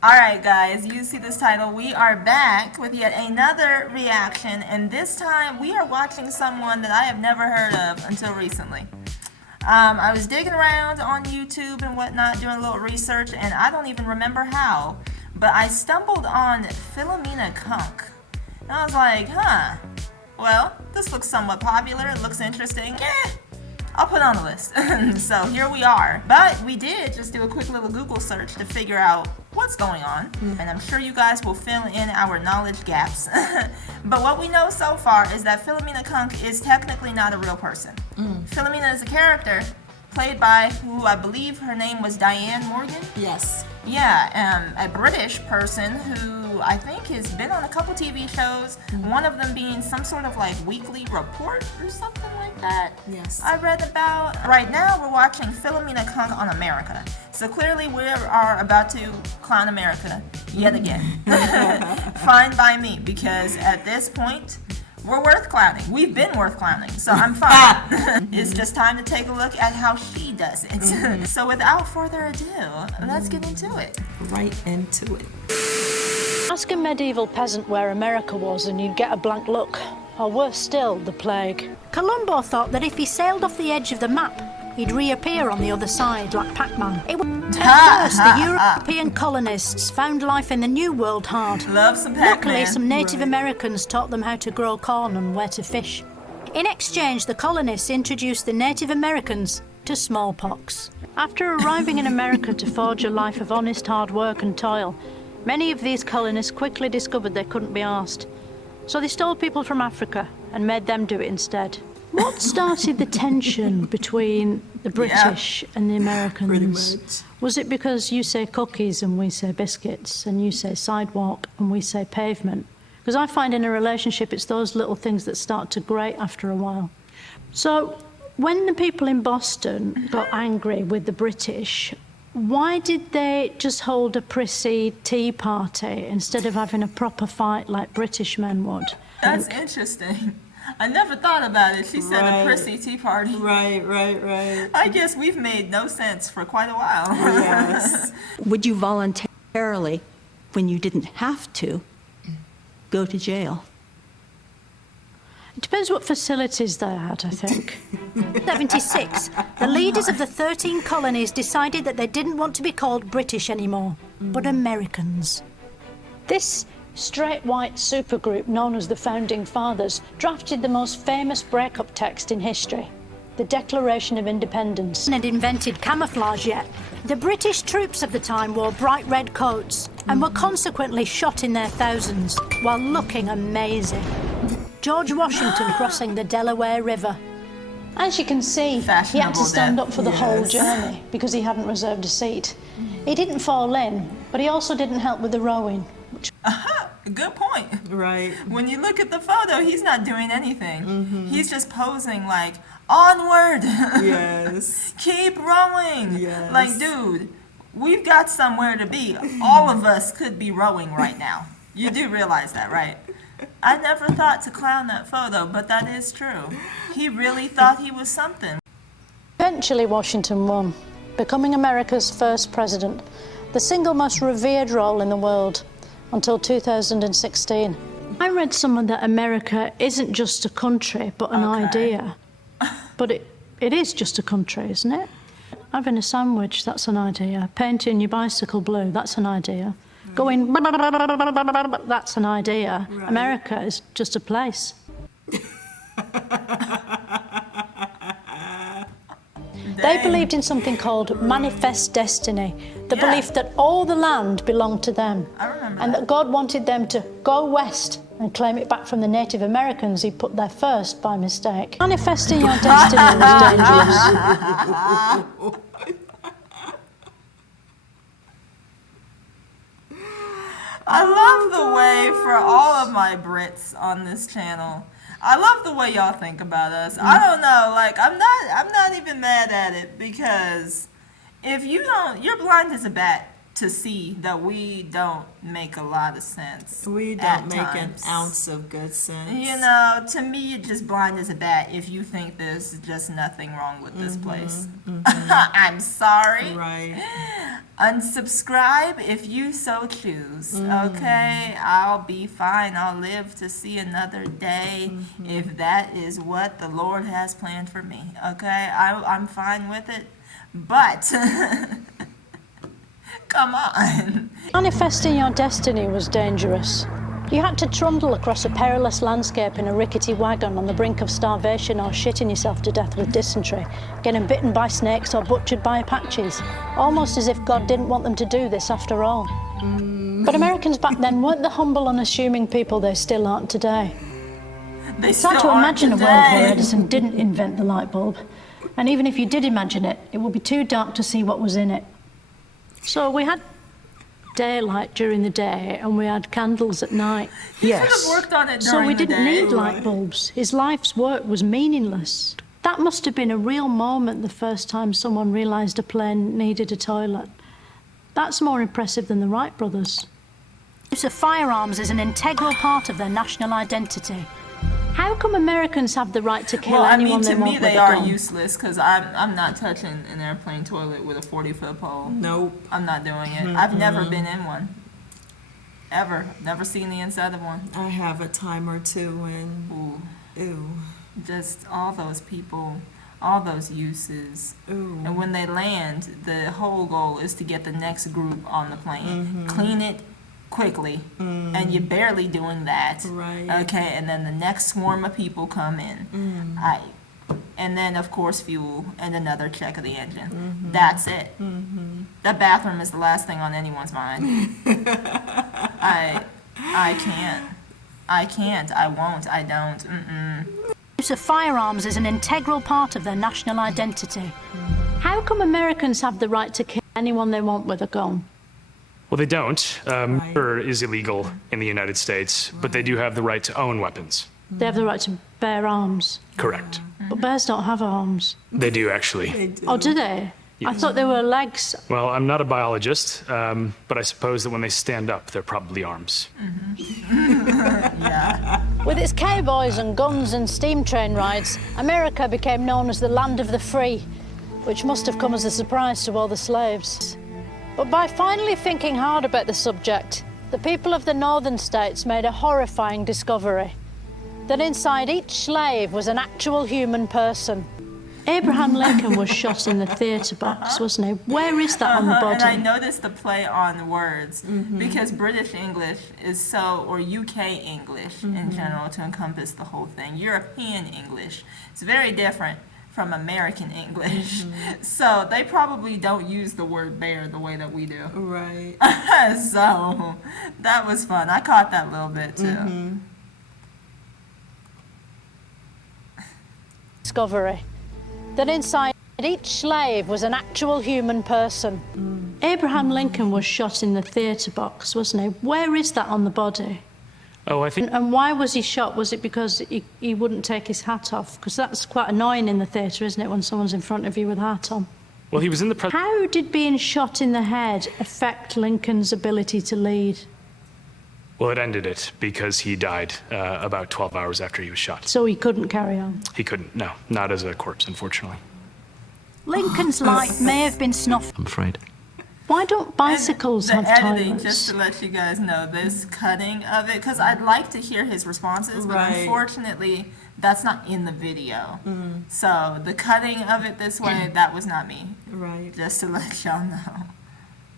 Alright guys, you see this title. We are back with yet another reaction, and this time we are watching someone that I have never heard of until recently. I was digging around on YouTube and whatnot, doing a little research, and I don't even remember how, but I stumbled on Philomena Cunk. And I was like, well, this looks somewhat popular, it looks interesting. I'll put it on the list. So here we are. But we did just do a quick little Google search to figure out what's going on. And I'm sure you guys will fill in our knowledge gaps. But what we know so far is that Philomena Cunk is technically not a real person. Philomena is a character played by who I believe her name was Diane Morgan. Yes. Yeah, a British person who I think has been on a couple TV shows, one of them being some sort of like weekly report or something like that. Yes. I read about. Right now we're watching Philomena Cunk on America. So clearly we are about to clown America yet again. Fine by me, because at this point, we're worth clowning. We've been worth clowning, so I'm fine. It's just time to take a look at how she does it. So without further ado, let's get into it. Right into it. Ask a medieval peasant where America was and you'd get a blank look. Or worse still, the plague. Columbo thought that if he sailed off the edge of the map, he'd reappear on the other side like Pac-Man. At first, the European colonists found life in the New World hard. Love some Pac-Man. Luckily, some Native Americans taught them how to grow corn and where to fish. In exchange, the colonists introduced the Native Americans to smallpox. After arriving in America to forge a life of honest hard work and toil, many of these colonists quickly discovered they couldn't be arsed. So they stole people from Africa and made them do it instead. What started the tension between the British and the Americans? Pretty much. Was it because you say cookies and we say biscuits, and you say sidewalk and we say pavement? Because I find in a relationship it's those little things that start to grate after a while. So when the people in Boston got angry with the British, why did they just hold a prissy tea party instead of having a proper fight like British men would? That's interesting. I never thought about it. She said Right. a prissy tea party. Right. I guess we've made no sense for quite a while. Yes. Would you voluntarily, when you didn't have to, go to jail? It depends what facilities they had, I think. 76, the leaders of the 13 colonies decided that they didn't want to be called British anymore, but Americans. This straight white supergroup known as the Founding Fathers drafted the most famous breakup text in history, the Declaration of Independence. Had invented camouflage yet. The British troops of the time wore bright red coats and were consequently shot in their thousands while looking amazing. George Washington crossing the Delaware River. As you can see, he had Fashionable to stand death. up for the whole journey because he hadn't reserved a seat. He didn't fall in, but he also didn't help with the rowing. Good point. Right. When you look at the photo, he's not doing anything. He's just posing like, onward. Yes. Keep rowing. Yes. Like, dude, we've got somewhere to be. All of us could be rowing right now. You do realize that, right? I never thought to clown that photo, but that is true. He really thought he was something. Eventually, Washington won, becoming America's first president, the single most revered role in the world, until 2016. I read somewhere that America isn't just a country, but an idea. But it is just a country, isn't it? Having a sandwich, that's an idea. Painting your bicycle blue, that's an idea. Going, that's an idea. Right. America is just a place. They believed in something called manifest destiny, the belief that all the land belonged to them, I remember and that. that God wanted them to go west and claim it back from the Native Americans he put there first by mistake. Manifesting your destiny was dangerous. I love the way, for all of my Brits on this channel, I love the way y'all think about us. I don't know, like, I'm not even mad at it, because if you don't, you're blind as a bat to see that we don't make a lot of sense. We at don't make an times. ounce of good sense. You know, to me, you're just blind as a bat if you think there's just nothing wrong with this place. I'm sorry. Right. Unsubscribe if you so choose. Okay, I'll be fine. I'll live to see another day if that is what the Lord has planned for me. Okay, I'm fine with it. But come on. Manifesting your destiny was dangerous. You had to trundle across a perilous landscape in a rickety wagon on the brink of starvation or shitting yourself to death with dysentery, getting bitten by snakes or butchered by Apaches, almost as if God didn't want them to do this after all. But Americans back then weren't the humble, unassuming people they still aren't today. They It's hard to still aren't imagine a world where today. Edison didn't invent the light bulb. And even if you did imagine it, it would be too dark to see what was in it. So we had daylight during the day and we had candles at night. Could have worked on it So during we the didn't day. need light bulbs. His life's work was meaningless. That must have been a real moment the first time someone realised a plane needed a toilet. That's more impressive than the Wright brothers. Use of firearms is an integral part of their national identity. How come Americans have the right to kill Well, I mean, anyone to they me, want with they a are gun? useless because I'm not touching an airplane toilet with a 40-foot pole. Nope. I'm not doing it. I've never been in one. Ever. Never seen the inside of one. I have a time or two and Ooh. ooh, Just all those people, all those uses. ooh. And when they land, the whole goal is to get the next group on the plane. Clean it quickly. And you're barely doing that. Right. Okay, and then the next swarm of people come in. And then, of course, fuel and another check of the engine. That's it. The bathroom is the last thing on anyone's mind. I can't. I can't. I won't. I don't. Use of firearms is an integral part of their national identity. How come Americans have the right to kill anyone they want with a gun? Well, they don't. Murder is illegal in the United States, but they do have the right to own weapons. They have the right to bear arms. Correct. But bears don't have arms. They do, actually. They do. Oh, do they? I thought they were legs. Well, I'm not a biologist, but I suppose that when they stand up, they're probably arms. Yeah. With its cowboys and guns and steam train rides, America became known as the land of the free, which must have come as a surprise to all the slaves. But by finally thinking hard about the subject, the people of the northern states made a horrifying discovery: that inside each slave was an actual human person. Abraham Lincoln was shot in the theatre box, wasn't he? Where is that on the body? And I noticed the play on words because British English is so, or UK English in general to encompass the whole thing. European English is very different from American English. So they probably don't use the word bear the way that we do. Right. So that was fun. I caught that little bit too. Discovery that inside each slave was an actual human person. Abraham Lincoln was shot in the theatre box, wasn't he? Where is that on the body? Oh, I think. And why was he shot? Was it because he wouldn't take his hat off? Because that's quite annoying in the theatre, isn't it, when someone's in front of you with a hat on? Well, he was in the press. How did being shot in the head affect Lincoln's ability to lead? Well, it ended it because he died about 12 hours after he was shot. So he couldn't carry on. He couldn't. No, not as a corpse, unfortunately. Lincoln's life may have been snuffed. I'm afraid. Why don't bicycles The have editing, toilets? just to let you guys know, this cutting of it, because I'd like to hear his responses, but Right. unfortunately, that's not in the video. So the cutting of it this way, that was not me. Right. Just to let y'all know.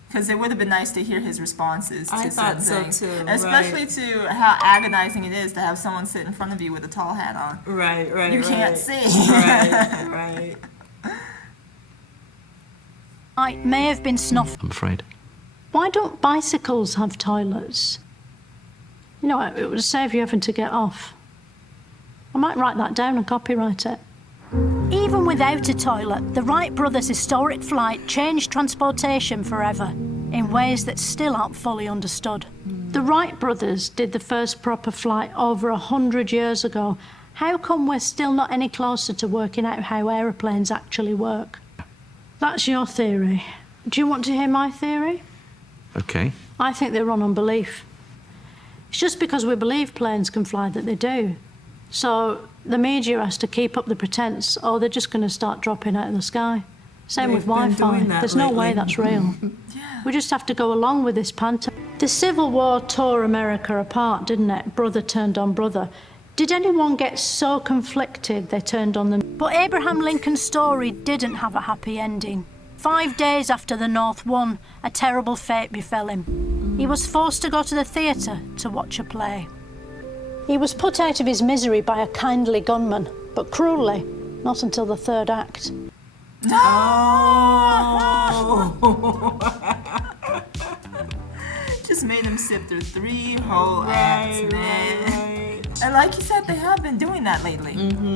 Because it would have been nice to hear his responses to I certain thought so things. too, Especially right. to how agonizing it is to have someone sit in front of you with a tall hat on. Right, right, You right. can't see. Right, right. Light may have been snuffed. I'm afraid. Why don't bicycles have toilets? You know, it would save you having to get off. I might write that down and copyright it. Even without a toilet, the Wright brothers' historic flight changed transportation forever in ways that still aren't fully understood. The Wright brothers did the first proper flight over 100 years ago. How come we're still not any closer to working out how aeroplanes actually work? That's your theory. Do you want to hear my theory? Okay. I think they run on belief. It's just because we believe planes can fly that they do. So the media has to keep up the pretense, or they're just going to start dropping out of the sky. Same with They've been Wi-Fi. doing that There's no way lately. that's real. We just have to go along with this pantomime. The Civil War tore America apart, didn't it? Brother turned on brother. Did anyone get so conflicted they turned on them? But Abraham Lincoln's story didn't have a happy ending. 5 days after the North won, a terrible fate befell him. He was forced to go to the theatre to watch a play. He was put out of his misery by a kindly gunman, but cruelly, not until the third act. Just made him sit through 3 whole acts, man. And like you said, they have been doing that lately.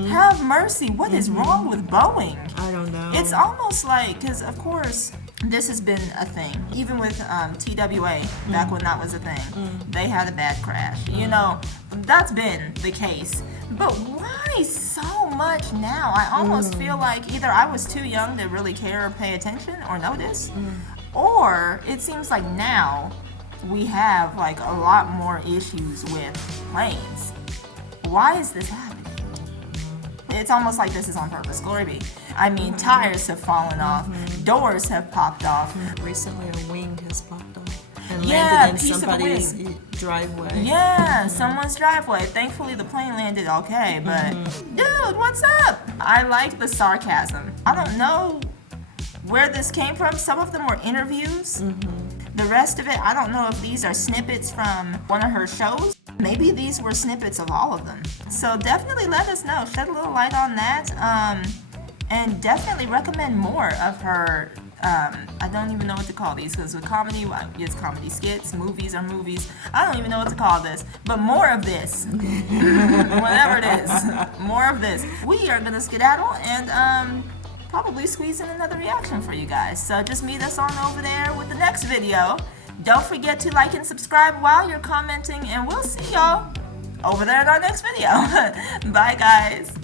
Have mercy. What is wrong with Boeing? I don't know. It's almost like, because of course, this has been a thing. Even with TWA, back when that was a thing, they had a bad crash. You know, that's been the case. But why so much now? I almost feel like either I was too young to really care or pay attention or notice, or it seems like now we have like a lot more issues with planes. Why is this happening? It's almost like this is on purpose. Glory be. I mean, tires have fallen off, doors have popped off. Recently, a wing has popped off and Yeah, landed in piece of a somebody's wing. driveway. Yeah, someone's driveway. Thankfully, the plane landed okay, but dude, what's up? I like the sarcasm. I don't know where this came from. Some of them were interviews. The rest of it, I don't know if these are snippets from one of her shows. Maybe these were snippets of all of them. So definitely let us know. Shed a little light on that. And definitely recommend more of her. I don't even know what to call these, because with comedy, well, it's comedy skits, movies are movies. I don't even know what to call this, but more of this. Whatever it is, more of this. We are gonna skedaddle and probably squeeze in another reaction for you guys. So just meet us on over there with the next video. Don't forget to like and subscribe while you're commenting, and we'll see y'all over there in our next video. Bye, guys.